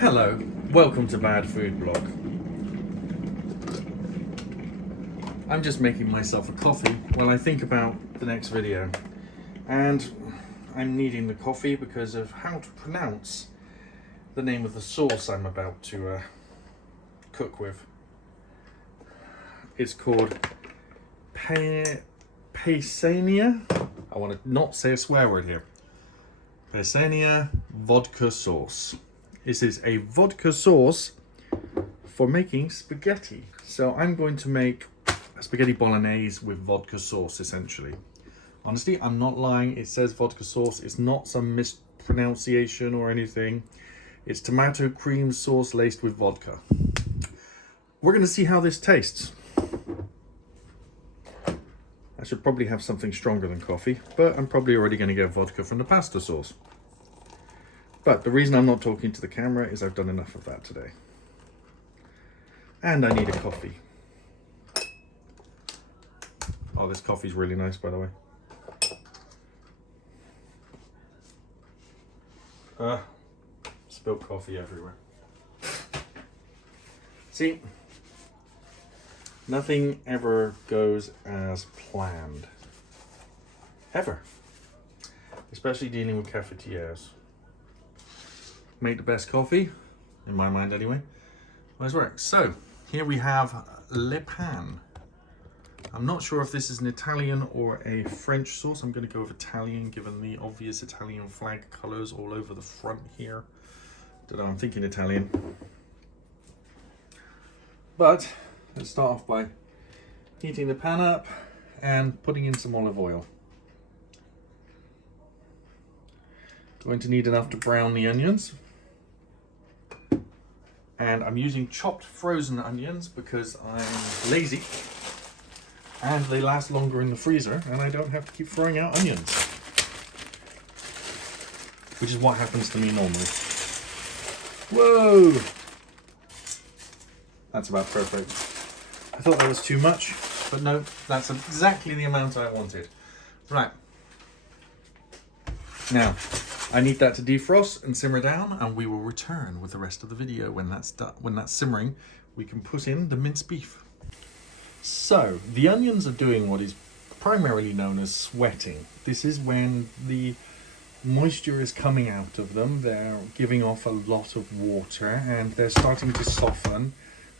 Hello, welcome to Bad Food Blog. I'm just making myself a coffee while I think about the next video, and I'm needing the coffee because of how to pronounce the name of the sauce I'm about to cook with. It's called Paisania. I want to not say a swear word here. Paisania vodka sauce. This is a vodka sauce for making spaghetti. So I'm going to make a spaghetti bolognese with vodka sauce, essentially. Honestly, I'm not lying. It says vodka sauce. It's not some mispronunciation or anything. It's tomato cream sauce laced with vodka. We're going to see how this tastes. I should probably have something stronger than coffee, but I'm probably already going to get vodka from the pasta sauce. But the reason I'm not talking to the camera is I've done enough of that today. And I need a coffee. Oh, this coffee's really nice, by the way. Spilled coffee everywhere. See, nothing ever goes as planned. Ever. Especially dealing with cafetières. Make the best coffee, in my mind anyway. Always works. So, here we have Le Pan. I'm not sure if this is an Italian or a French sauce. I'm going to go with Italian, given the obvious Italian flag colours all over the front here. Don't know, I'm thinking Italian. But, let's start off by heating the pan up and putting in some olive oil. Going to need enough to brown the onions. And I'm using chopped frozen onions because I'm lazy and they last longer in the freezer and I don't have to keep throwing out onions, which is what happens to me normally. Whoa! That's about perfect. I thought that was too much, but no, that's exactly the amount I wanted. Right. Now, I need that to defrost and simmer down, and we will return with the rest of the video. When that's done, when that's simmering, we can put in the minced beef. So, the onions are doing what is primarily known as sweating. This is when the moisture is coming out of them. They're giving off a lot of water, and they're starting to soften.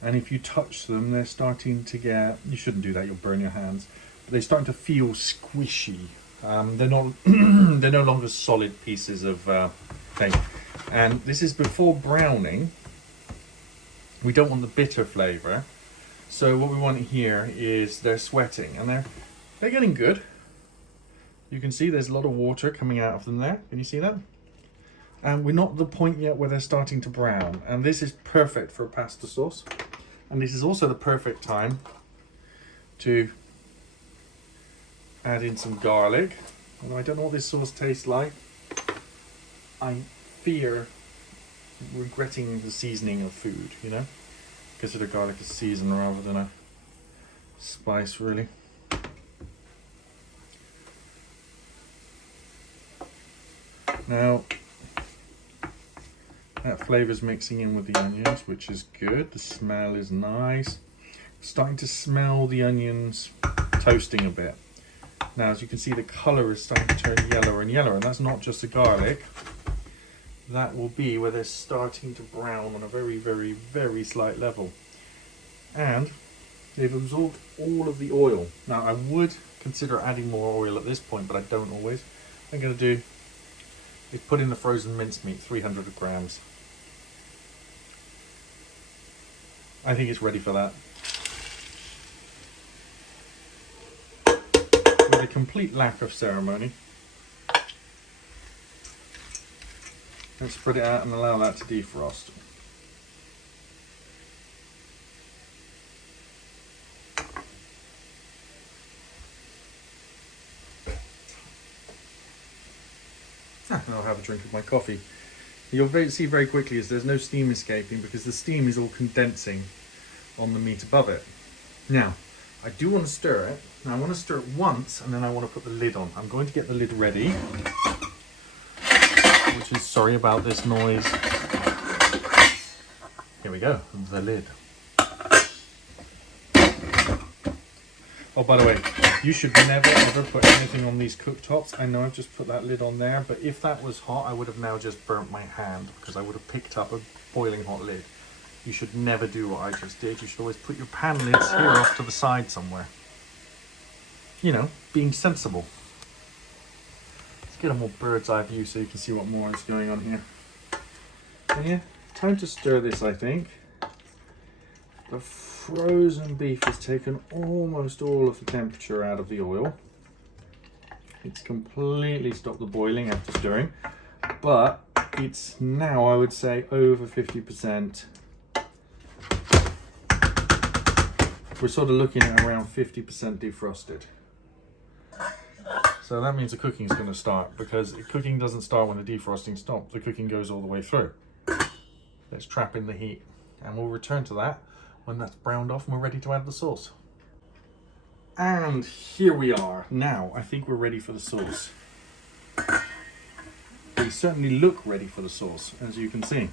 And if you touch them, they're starting to get... You shouldn't do that, you'll burn your hands. But they're starting to feel squishy. They're not they're no longer solid pieces of thing. And this is before browning. We don't want the bitter flavour. So what we want here is they're sweating and they're getting good. You can see there's a lot of water coming out of them there. Can you see that? And we're not at the point yet where they're starting to brown. And this is perfect for a pasta sauce. And this is also the perfect time to add in some garlic. Although I don't know what this sauce tastes like. I fear regretting the seasoning of food, you know? Consider garlic a season rather than a spice, really. Now, that flavour's mixing in with the onions, which is good. The smell is nice. Starting to smell the onions toasting a bit. Now, as you can see, the colour is starting to turn yellower and yellower, and that's not just the garlic. That will be where they're starting to brown on a very, very, very slight level. And they've absorbed all of the oil. Now, I would consider adding more oil at this point, but I don't always. What I'm going to do is put in the frozen mincemeat, 300 grams. I think it's ready for that. A complete lack of ceremony. Let's spread it out and allow that to defrost. And I'll have a drink of my coffee. You'll see very quickly is there's no steam escaping because the steam is all condensing on the meat above it. Now, I do want to stir it. Now I want to stir it once and then I want to put the lid on. I'm going to get the lid ready. which is, sorry about this noise. Here we go, the lid. Oh, by the way, you should never ever put anything on these cooktops. I know I've just put that lid on there, but if that was hot, I would have now just burnt my hand because I would have picked up a boiling hot lid. You should never do what I just did. You should always put your pan lids here off to the side somewhere. You know, being sensible. Let's get a more bird's eye view so you can see what more is going on here. And yeah, time to stir this, I think. The frozen beef has taken almost all of the temperature out of the oil. It's completely stopped the boiling after stirring, but it's now, I would say, over 50%. We're sort of looking at around 50% defrosted. So that means the cooking is going to start, because cooking doesn't start when the defrosting stops. The cooking goes all the way through. Let's trap in the heat, and we'll return to that when that's browned off and we're ready to add the sauce. And here we are. Now, I think we're ready for the sauce. We certainly look ready for the sauce, as you can see.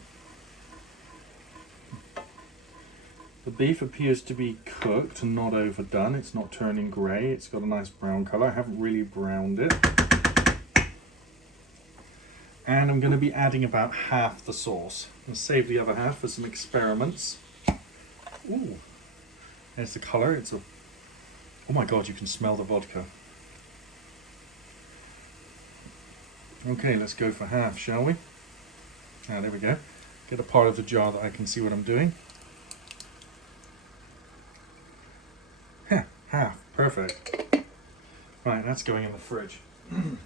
The beef appears to be cooked and not overdone. It's not turning grey. It's got a nice brown colour. I haven't really browned it. And I'm going to be adding about half the sauce. I'll save the other half for some experiments. Ooh, there's the colour. It's a... Oh my god, you can smell the vodka. Okay, let's go for half, shall we? Ah, there we go. Get a part of the jar that I can see what I'm doing. Half, perfect. Right, that's going in the fridge. And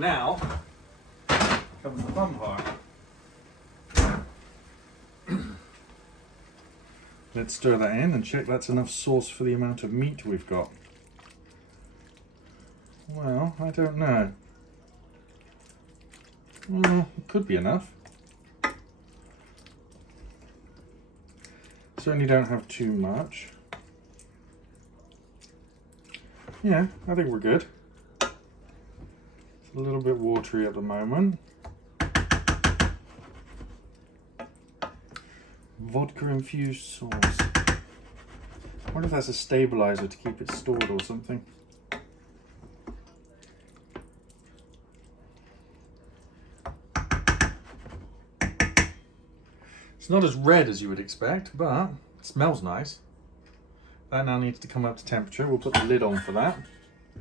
now comes the fun part. Let's stir that in and check that's enough sauce for the amount of meat we've got. Well, I don't know. It could be enough. Certainly don't have too much. Yeah, I think we're good. It's a little bit watery at the moment. Vodka infused sauce. I wonder if that's a stabilizer to keep it stored or something. It's not as red as you would expect, but it smells nice. That now needs to come up to temperature. We'll put the lid on for that.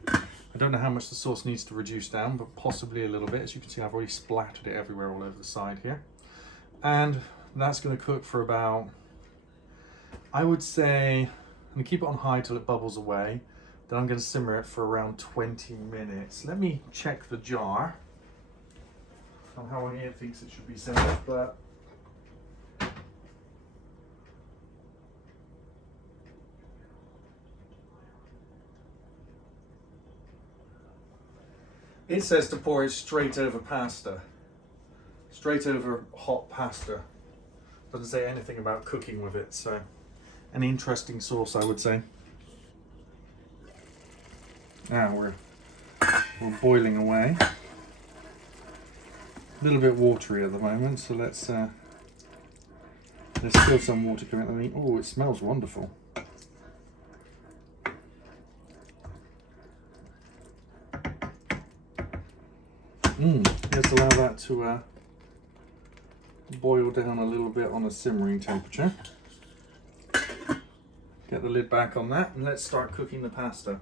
I don't know how much the sauce needs to reduce down, but possibly a little bit. As you can see, I've already splattered it everywhere all over the side here. And that's going to cook for about, I would say, I'm going to keep it on high till it bubbles away. Then I'm going to simmer it for around 20 minutes. Let me check the jar on how long it thinks it should be simmered, but it says to pour it straight over pasta. Straight over hot pasta. Doesn't say anything about cooking with it, so an interesting sauce, I would say. Now we're boiling away. A little bit watery at the moment, so there's still some water coming out. Oh, it smells wonderful. Let's allow that to boil down a little bit on a simmering temperature. Get the lid back on that and let's start cooking the pasta.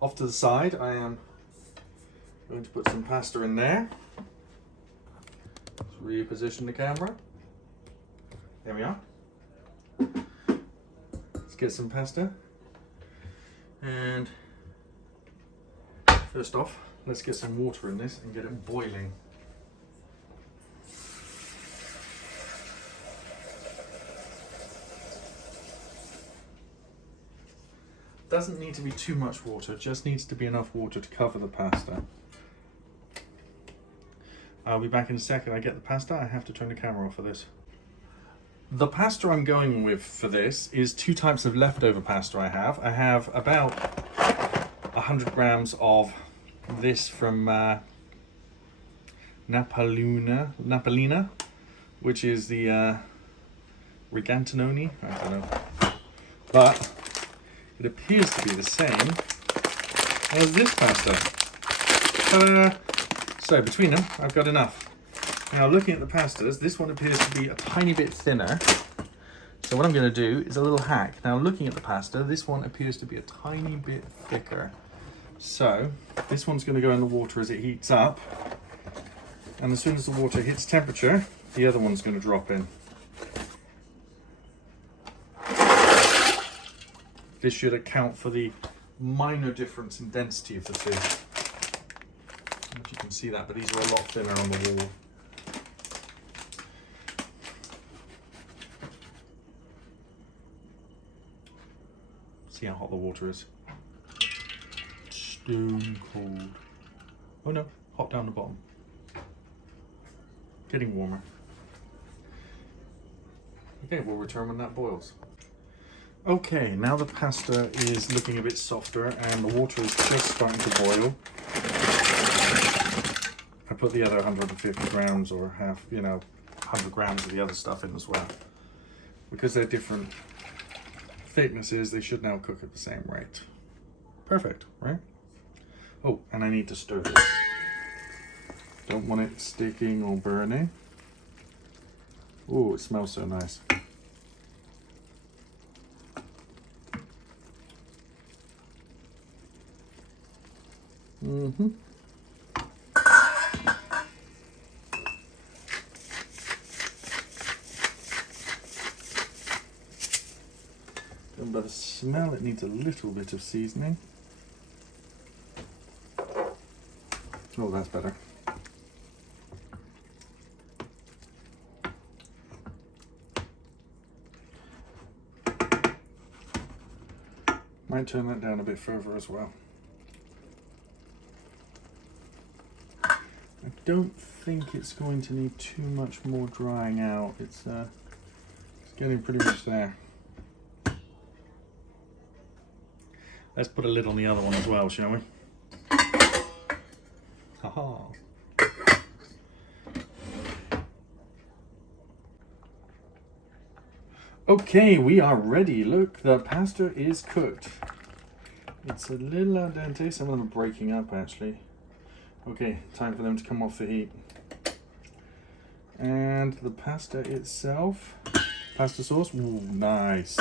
Off to the side, I am going to put some pasta in there. Let's reposition the camera. There we are. Let's get some pasta. And first off, let's get some water in this and get it boiling. Doesn't need to be too much water, just needs to be enough water to cover the pasta. I'll be back in a second. I get the pasta. I have to turn the camera off for this. The pasta I'm going with for this is two types of leftover pasta I have. I have about 100 grams of this from Napalina, which is the Rigantononi, I don't know. But it appears to be the same as this pasta. So between them, I've got enough. Now looking at the pastas, this one appears to be a tiny bit thinner. So what I'm going to do is a little hack. Now looking at the pasta, this one appears to be a tiny bit thicker. So this one's going to go in the water as it heats up. And as soon as the water hits temperature, the other one's going to drop in. This should account for the minor difference in density of the two. I don't know if you can see that, but these are a lot thinner on the wall. See how hot the water is. Stone cold. Oh no, hot down the bottom. Getting warmer. Okay, we'll return when that boils. Okay, now the pasta is looking a bit softer and the water is just starting to boil. I put the other 150 grams or half, 100 grams of the other stuff in as well. Because they're different thicknesses, they should now cook at the same rate. Perfect, right? Oh, and I need to stir this. Don't want it sticking or burning. Oh, it smells so nice. Mm-hmm. And by the smell, it needs a little bit of seasoning. Oh, that's better. Might turn that down a bit further as well. I don't think it's going to need too much more drying out. It's getting pretty much there. Let's put a lid on the other one as well, shall we? Haha. Okay, we are ready. Look, the pasta is cooked. It's a little al dente. Some of them are breaking up, actually. Okay, time for them to come off the heat. And the pasta itself, pasta sauce, ooh, nice.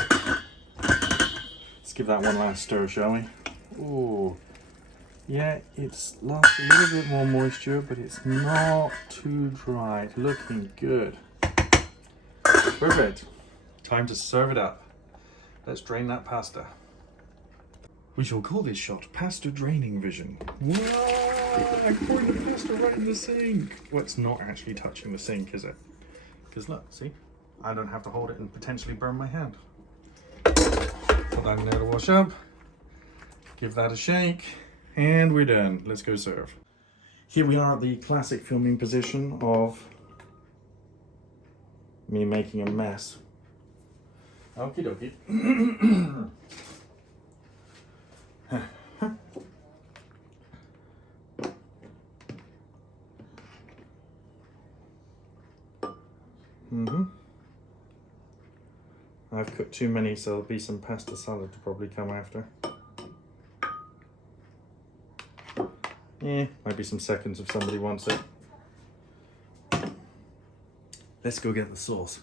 Let's give that one last stir, shall we? Ooh, yeah, it's lost a little bit more moisture, but it's not too dry. It's looking good. Perfect. Time to serve it up. Let's drain that pasta. We shall call this shot Pasta Draining Vision. Whoa, I poured the pasta right in the sink. Well, it's not actually touching the sink, is it? Because look, see? I don't have to hold it and potentially burn my hand. Put that in there to wash up. Give that a shake. And we're done. Let's go serve. Here we are at the classic filming position of me making a mess. Okie dokie. I've cooked too many, so there'll be some pasta salad to probably come after. Yeah, might be some seconds if somebody wants it. Let's go get the sauce.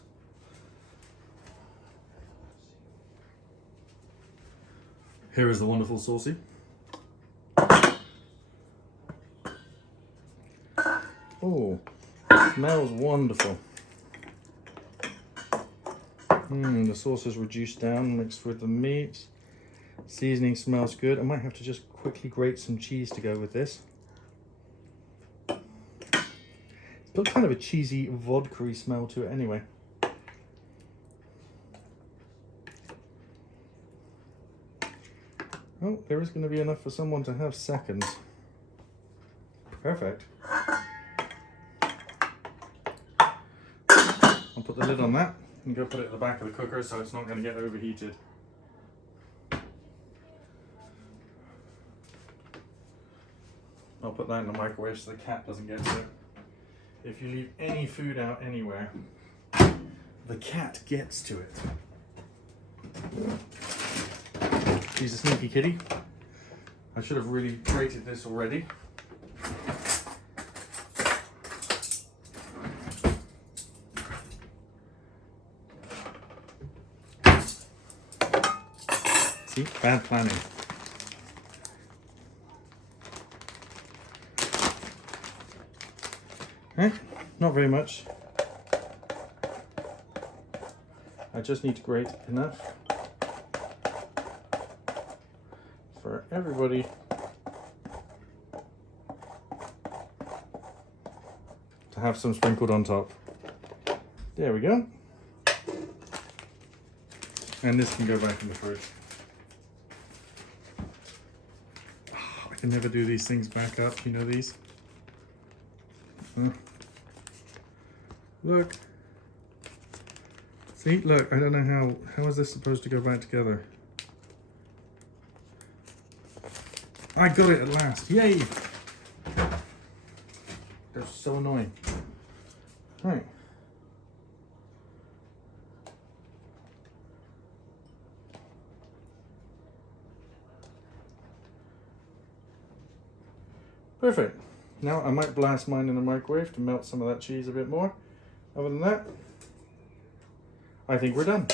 Here is the wonderful saucy. Oh, smells wonderful. The sauce is reduced down, mixed with the meat. Seasoning smells good. I might have to just quickly grate some cheese to go with this. It's got kind of a cheesy, vodka-y smell to it anyway. Oh, there is going to be enough for someone to have seconds. Perfect. I'll put the lid on that and go put it at the back of the cooker so it's not going to get overheated. I'll put that in the microwave so the cat doesn't get to it. If you leave any food out anywhere, the cat gets to it. She's a sneaky kitty. I should have really grated this already. See, bad planning. Not very much. I just need to grate enough for everybody to have some sprinkled on top. There we go. And this can go back in the fridge. Oh, I can never do these things back up, you know these? Look. See, look, I don't know how is this supposed to go back together? I got it at last, yay! They're so annoying. Right. Perfect. Now I might blast mine in the microwave to melt some of that cheese a bit more. Other than that, I think we're done.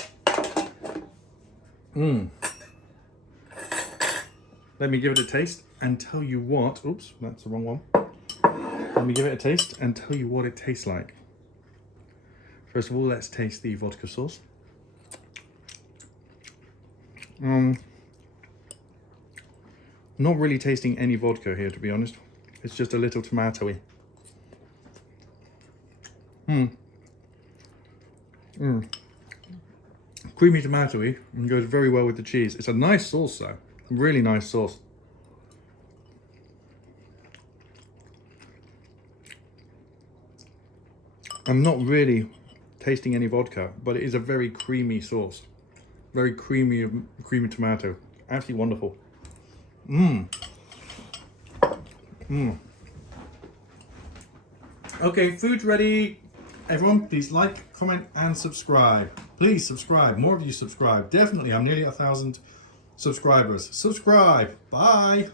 Let me give it a taste and tell you what, oops, that's the wrong one. Let me give it a taste and tell you what it tastes like. First of all, let's taste the vodka sauce. Not really tasting any vodka here, to be honest. It's just a little tomatoey. Creamy tomatoey and goes very well with the cheese. It's a nice sauce though, really nice sauce. I'm not really tasting any vodka, but it is a very creamy sauce. Very creamy tomato. Absolutely wonderful. Okay, food's ready. Everyone, please like, comment, and subscribe. Please subscribe. More of you subscribe. Definitely, I'm nearly 1,000 subscribers. Subscribe. Bye.